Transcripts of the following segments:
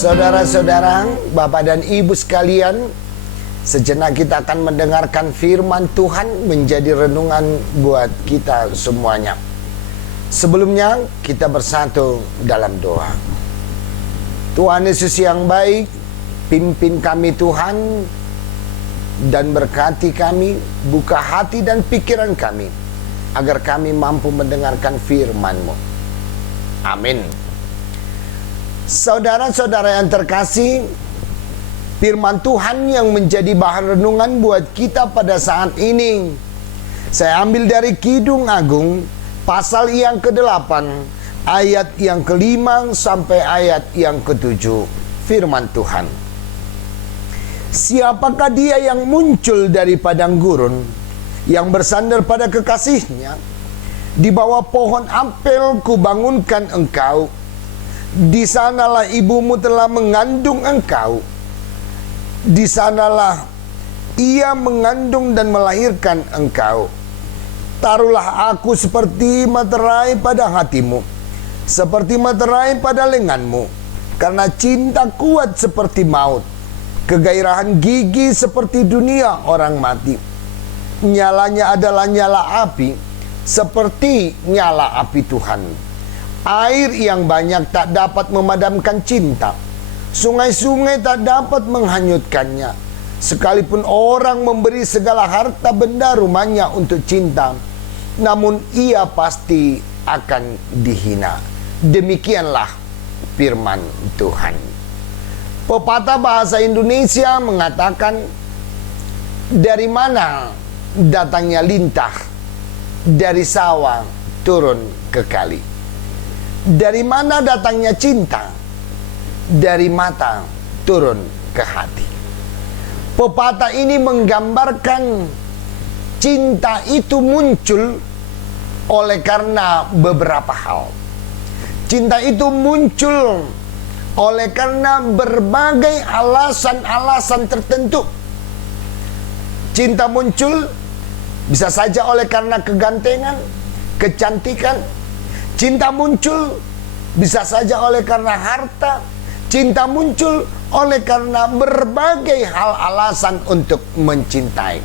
Saudara-saudara, Bapak dan Ibu sekalian, sejenak kita akan mendengarkan firman Tuhan menjadi renungan buat kita semuanya. Sebelumnya kita bersatu dalam doa. Tuhan Yesus yang baik, pimpin kami Tuhan, dan berkati kami, buka hati dan pikiran kami, agar kami mampu mendengarkan firman-Mu. Amin. Saudara-saudara yang terkasih, firman Tuhan yang menjadi bahan renungan buat kita pada saat ini, saya ambil dari Kidung Agung, pasal yang ke-8, ayat yang ke-5 sampai ayat yang ke-7. Firman Tuhan. Siapakah dia yang muncul dari padang gurun, yang bersandar pada kekasihnya? Di bawah pohon apel kubangunkan engkau. Di sanalah ibumu telah mengandung engkau. Di sanalah ia mengandung dan melahirkan engkau. Taruhlah aku seperti materai pada hatimu, seperti materai pada lenganmu. Karena cinta kuat seperti maut, kegairahan gigi seperti dunia orang mati. Nyalanya adalah nyala api, seperti nyala api Tuhan. Air yang banyak tak dapat memadamkan cinta, sungai-sungai tak dapat menghanyutkannya. Sekalipun orang memberi segala harta benda rumahnya untuk cinta, namun ia pasti akan dihina. Demikianlah firman Tuhan. Pepatah bahasa Indonesia mengatakan, dari mana datangnya lintah? Dari sawah turun ke kali. Dari mana datangnya cinta? Dari mata turun ke hati. Pepatah ini menggambarkan cinta itu muncul oleh karena beberapa hal. Cinta itu muncul oleh karena berbagai alasan-alasan tertentu. Cinta muncul bisa saja oleh karena kegantengan, kecantikan. Cinta muncul bisa saja oleh karena harta. Cinta muncul oleh karena berbagai hal alasan untuk mencintai.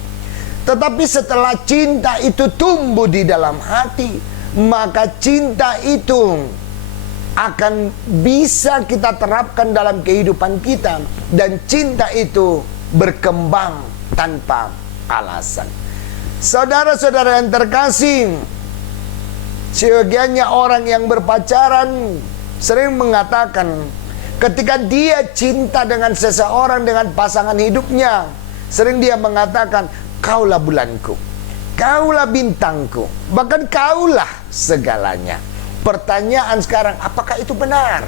Tetapi setelah cinta itu tumbuh di dalam hati, maka cinta itu akan bisa kita terapkan dalam kehidupan kita. Dan cinta itu berkembang tanpa alasan. Saudara-saudara yang terkasih, sebagiannya orang yang berpacaran sering mengatakan, ketika dia cinta dengan seseorang, dengan pasangan hidupnya, sering dia mengatakan, kaulah bulanku, kaulah bintangku, bahkan kaulah segalanya. Pertanyaan sekarang, apakah itu benar?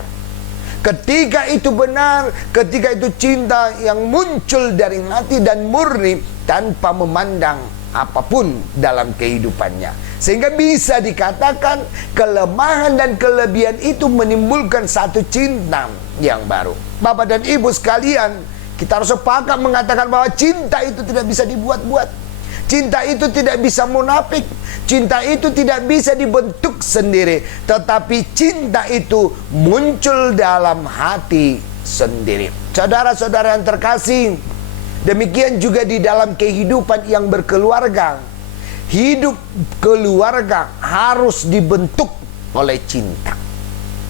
Ketika itu benar, ketika itu cinta yang muncul dari hati dan murni tanpa memandang apapun dalam kehidupannya, sehingga bisa dikatakan kelemahan dan kelebihan itu menimbulkan satu cinta yang baru. Bapak dan Ibu sekalian, kita harus sepakat mengatakan bahwa cinta itu tidak bisa dibuat-buat. Cinta itu tidak bisa munafik. Cinta itu tidak bisa dibentuk sendiri. Tetapi cinta itu muncul dalam hati sendiri. Saudara-saudara yang terkasih, demikian juga di dalam kehidupan yang berkeluarga. Hidup keluarga harus dibentuk oleh cinta.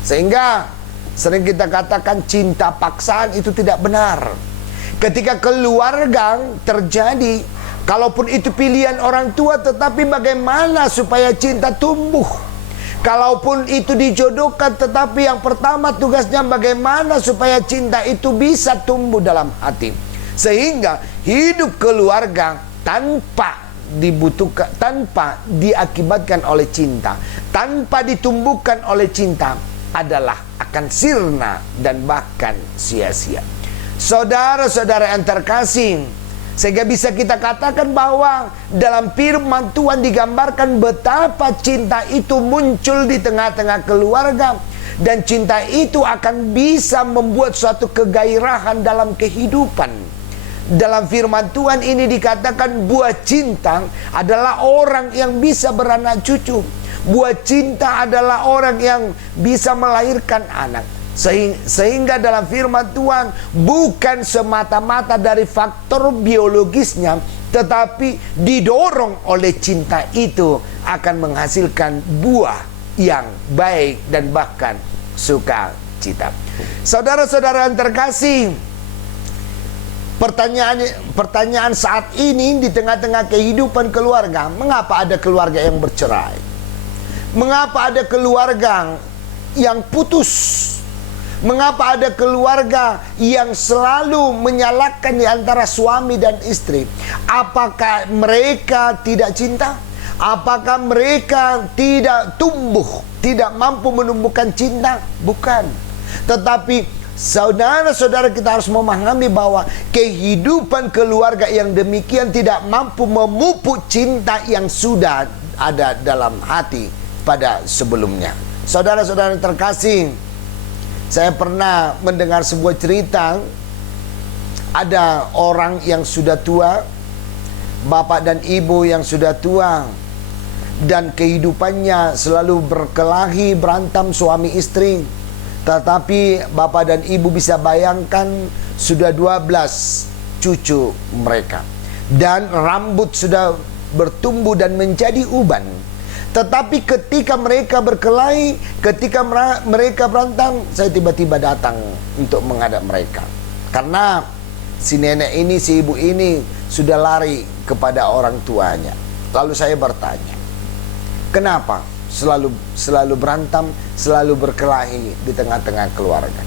Sehingga sering kita katakan cinta paksaan itu tidak benar. Ketika keluarga terjadi, kalaupun itu pilihan orang tua, tetapi bagaimana supaya cinta tumbuh? Kalaupun itu dijodohkan, tetapi yang pertama tugasnya bagaimana supaya cinta itu bisa tumbuh dalam hati. Sehingga hidup keluarga tanpa dibutuhkan, tanpa diakibatkan oleh cinta, tanpa ditumbuhkan oleh cinta, adalah akan sirna dan bahkan sia-sia. Saudara-saudara yang terkasih, sehingga bisa kita katakan bahwa dalam firman Tuhan digambarkan betapa cinta itu muncul di tengah-tengah keluarga. Dan cinta itu akan bisa membuat suatu kegairahan dalam kehidupan. Dalam firman Tuhan ini dikatakan buah cinta adalah orang yang bisa beranak cucu. Buah cinta adalah orang yang bisa melahirkan anak. Sehingga dalam firman Tuhan bukan semata-mata dari faktor biologisnya, tetapi didorong oleh cinta itu akan menghasilkan buah yang baik dan bahkan sukacita. Saudara-saudara yang terkasih, pertanyaan saat ini di tengah-tengah kehidupan keluarga, mengapa ada keluarga yang bercerai? Mengapa ada keluarga yang putus? Mengapa ada keluarga yang selalu menyalahkan di antara suami dan istri? Apakah mereka tidak cinta? Apakah mereka tidak tumbuh, tidak mampu menumbuhkan cinta? Bukan. Tetapi saudara-saudara, kita harus memahami bahwa kehidupan keluarga yang demikian tidak mampu memupuk cinta yang sudah ada dalam hati pada sebelumnya. Saudara-saudara terkasih, saya pernah mendengar sebuah cerita. Ada orang yang sudah tua, bapak dan ibu yang sudah tua, dan kehidupannya selalu berkelahi, berantem suami istri. Tetapi bapak dan ibu bisa bayangkan sudah 12 cucu mereka, dan rambut sudah bertumbuh dan menjadi uban. Tetapi ketika mereka berkelahi, ketika mereka berantem, saya tiba-tiba datang untuk menghadap mereka. Karena si nenek ini, si ibu ini sudah lari kepada orang tuanya. Lalu saya bertanya, kenapa selalu berantem, selalu berkelahi di tengah-tengah keluarga?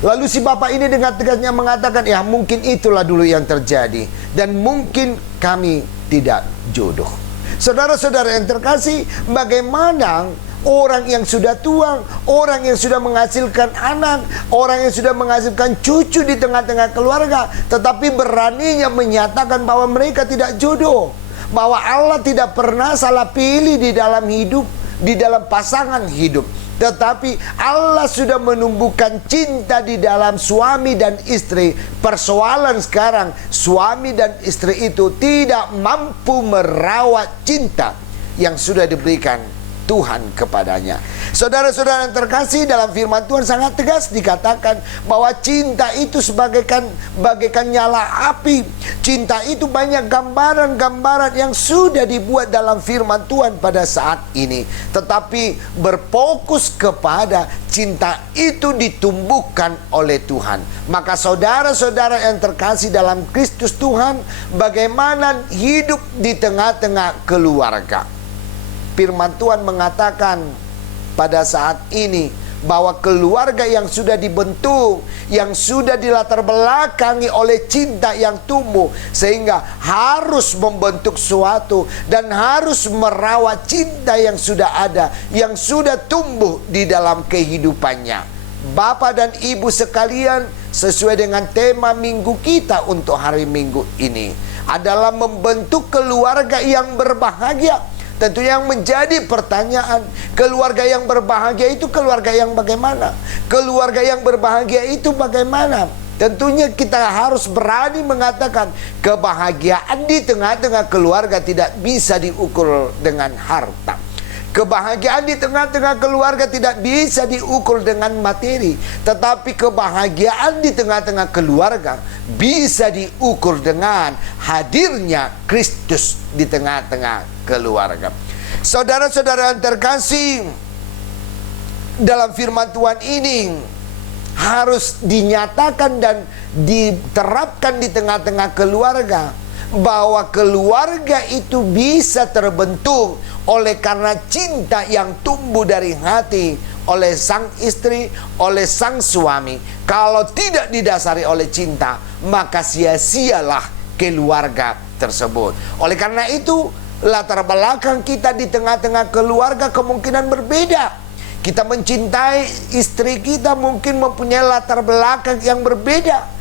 Lalu si bapak ini dengan tegasnya mengatakan, ya mungkin itulah dulu yang terjadi, dan mungkin kami tidak jodoh. Saudara-saudara yang terkasih, bagaimana orang yang sudah tua, orang yang sudah menghasilkan anak, orang yang sudah menghasilkan cucu di tengah-tengah keluarga, tetapi beraninya menyatakan bahwa mereka tidak jodoh, bahwa Allah tidak pernah salah pilih di dalam hidup, di dalam pasangan hidup. Tetapi Allah sudah menumbuhkan cinta di dalam suami dan istri. Persoalan sekarang, suami dan istri itu tidak mampu merawat cinta yang sudah diberikan Tuhan kepadanya. Saudara-saudara yang terkasih, dalam firman Tuhan sangat tegas dikatakan bahwa cinta itu bagaikan nyala api. Cinta itu banyak gambaran-gambaran yang sudah dibuat dalam firman Tuhan pada saat ini. Tetapi berfokus kepada cinta itu ditumbuhkan oleh Tuhan. Maka saudara-saudara yang terkasih dalam Kristus Tuhan, bagaimana hidup di tengah-tengah keluarga? Firman Tuhan mengatakan pada saat ini bahwa keluarga yang sudah dibentuk, yang sudah dilatar belakangi oleh cinta yang tumbuh, sehingga harus membentuk suatu dan harus merawat cinta yang sudah ada, yang sudah tumbuh di dalam kehidupannya. Bapak dan ibu sekalian, sesuai dengan tema minggu kita untuk hari Minggu ini adalah membentuk keluarga yang berbahagia. Tentunya yang menjadi pertanyaan, keluarga yang berbahagia itu keluarga yang bagaimana? Keluarga yang berbahagia itu bagaimana? Tentunya kita harus berani mengatakan kebahagiaan di tengah-tengah keluarga tidak bisa diukur dengan harta. Kebahagiaan di tengah-tengah keluarga tidak bisa diukur dengan materi. Tetapi kebahagiaan di tengah-tengah keluarga bisa diukur dengan hadirnya Kristus di tengah-tengah keluarga. Saudara-saudara yang terkasih, dalam firman Tuhan ini harus dinyatakan dan diterapkan di tengah-tengah keluarga, bahwa keluarga itu bisa terbentuk oleh karena cinta yang tumbuh dari hati oleh sang istri, oleh sang suami. Kalau tidak didasari oleh cinta, maka sia-sialah keluarga tersebut. Oleh karena itu, latar belakang kita di tengah-tengah keluarga kemungkinan berbeda. Kita mencintai istri kita mungkin mempunyai latar belakang yang berbeda.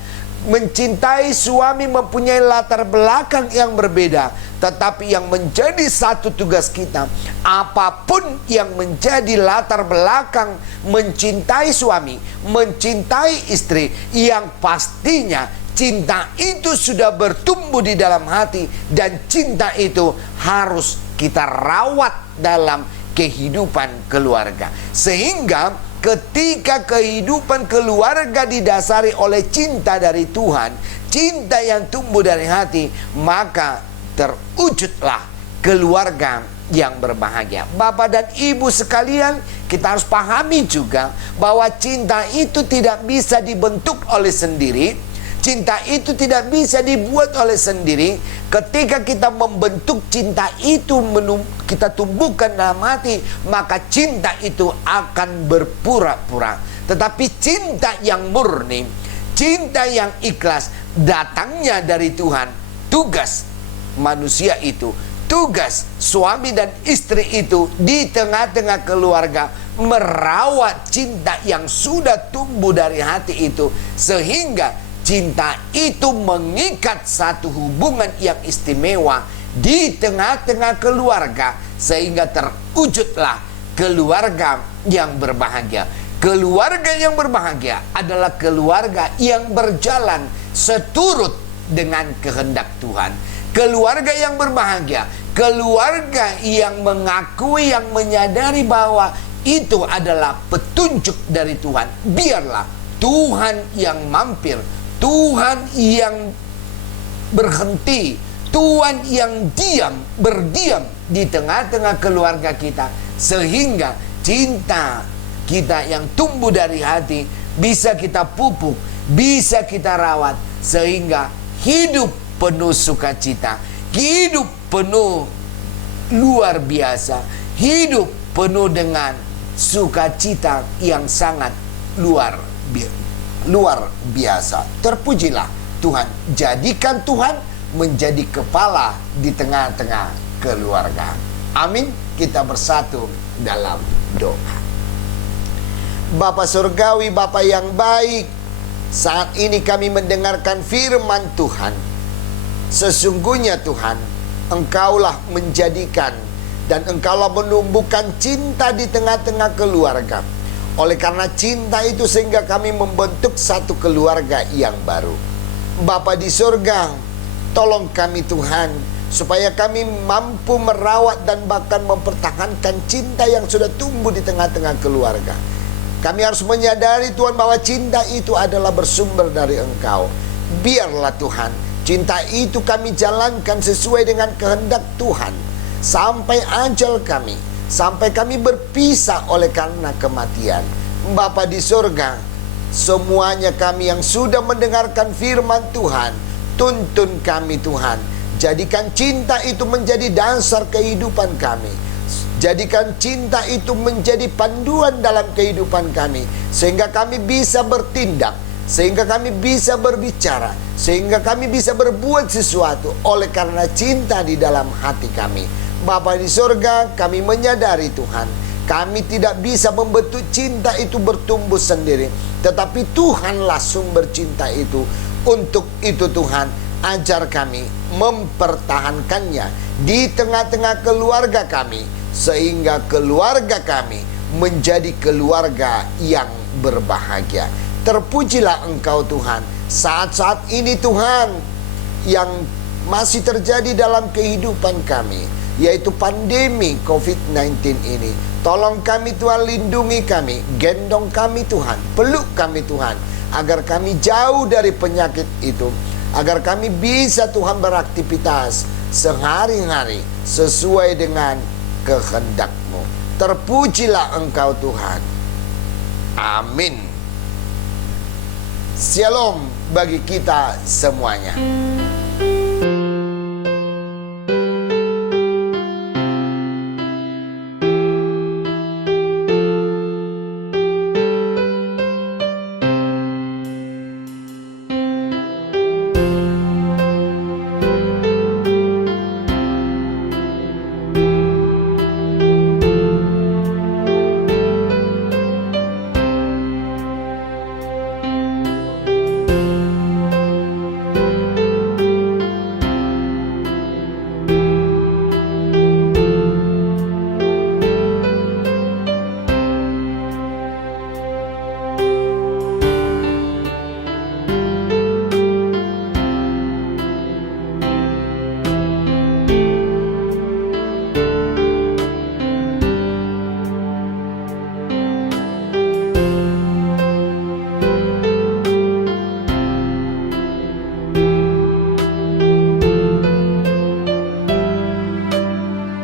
Mencintai suami mempunyai latar belakang yang berbeda. Tetapi yang menjadi satu tugas kita, apapun yang menjadi latar belakang mencintai suami, mencintai istri, yang pastinya cinta itu sudah bertumbuh di dalam hati, dan cinta itu harus kita rawat dalam kehidupan keluarga. Sehingga ketika kehidupan keluarga didasari oleh cinta dari Tuhan, cinta yang tumbuh dari hati, maka terwujudlah keluarga yang berbahagia. Bapak dan Ibu sekalian, kita harus pahami juga bahwa cinta itu tidak bisa dibentuk oleh sendiri. Cinta itu tidak bisa dibuat oleh sendiri. Ketika kita membentuk cinta itu, kita tumbuhkan dalam hati, maka cinta itu akan berpura-pura. Tetapi cinta yang murni, cinta yang ikhlas, datangnya dari Tuhan. Tugas manusia itu, tugas suami dan istri itu di tengah-tengah keluarga, merawat cinta yang sudah tumbuh dari hati itu, sehingga cinta itu mengikat satu hubungan yang istimewa di tengah-tengah keluarga, sehingga terwujudlah keluarga yang berbahagia. Keluarga yang berbahagia adalah keluarga yang berjalan seturut dengan kehendak Tuhan. Keluarga yang berbahagia, keluarga yang mengakui, yang menyadari bahwa itu adalah petunjuk dari Tuhan. Biarlah Tuhan yang mampir, Tuhan yang berhenti, Tuhan yang berdiam di tengah-tengah keluarga kita, sehingga cinta kita yang tumbuh dari hati bisa kita pupuk, bisa kita rawat, sehingga hidup penuh sukacita, hidup penuh luar biasa, hidup penuh dengan sukacita yang sangat luar biasa. Terpujilah Tuhan. Jadikan Tuhan menjadi kepala di tengah-tengah keluarga. Amin. Kita bersatu dalam doa. Bapa Surgawi, Bapa yang baik, saat ini kami mendengarkan firman Tuhan. Sesungguhnya Tuhan, Engkaulah menjadikan dan Engkaulah menumbuhkan cinta di tengah-tengah keluarga. Oleh karena cinta itu sehingga kami membentuk satu keluarga yang baru. Bapa di surga, tolong kami Tuhan, supaya kami mampu merawat dan bahkan mempertahankan cinta yang sudah tumbuh di tengah-tengah keluarga. Kami harus menyadari Tuhan bahwa cinta itu adalah bersumber dari Engkau. Biarlah Tuhan, cinta itu kami jalankan sesuai dengan kehendak Tuhan sampai ajal kami, sampai kami berpisah oleh karena kematian. Bapa di surga, semuanya kami yang sudah mendengarkan firman Tuhan, tuntun kami Tuhan. Jadikan cinta itu menjadi dasar kehidupan kami. Jadikan cinta itu menjadi panduan dalam kehidupan kami, sehingga kami bisa bertindak, sehingga kami bisa berbicara, sehingga kami bisa berbuat sesuatu oleh karena cinta di dalam hati kami. Bapa di surga, kami menyadari Tuhan, kami tidak bisa membentuk cinta itu bertumbuh sendiri, tetapi Tuhanlah sumber cinta itu. Untuk itu Tuhan, ajar kami mempertahankannya di tengah-tengah keluarga kami, sehingga keluarga kami menjadi keluarga yang berbahagia. Terpujilah Engkau Tuhan. Saat-saat ini Tuhan, yang masih terjadi dalam kehidupan kami, yaitu pandemi COVID-19 ini, tolong kami Tuhan, lindungi kami, gendong kami Tuhan, peluk kami Tuhan, agar kami jauh dari penyakit itu, agar kami bisa Tuhan beraktivitas sehari-hari sesuai dengan kehendak-Mu. Terpujilah Engkau Tuhan. Amin. Shalom bagi kita semuanya.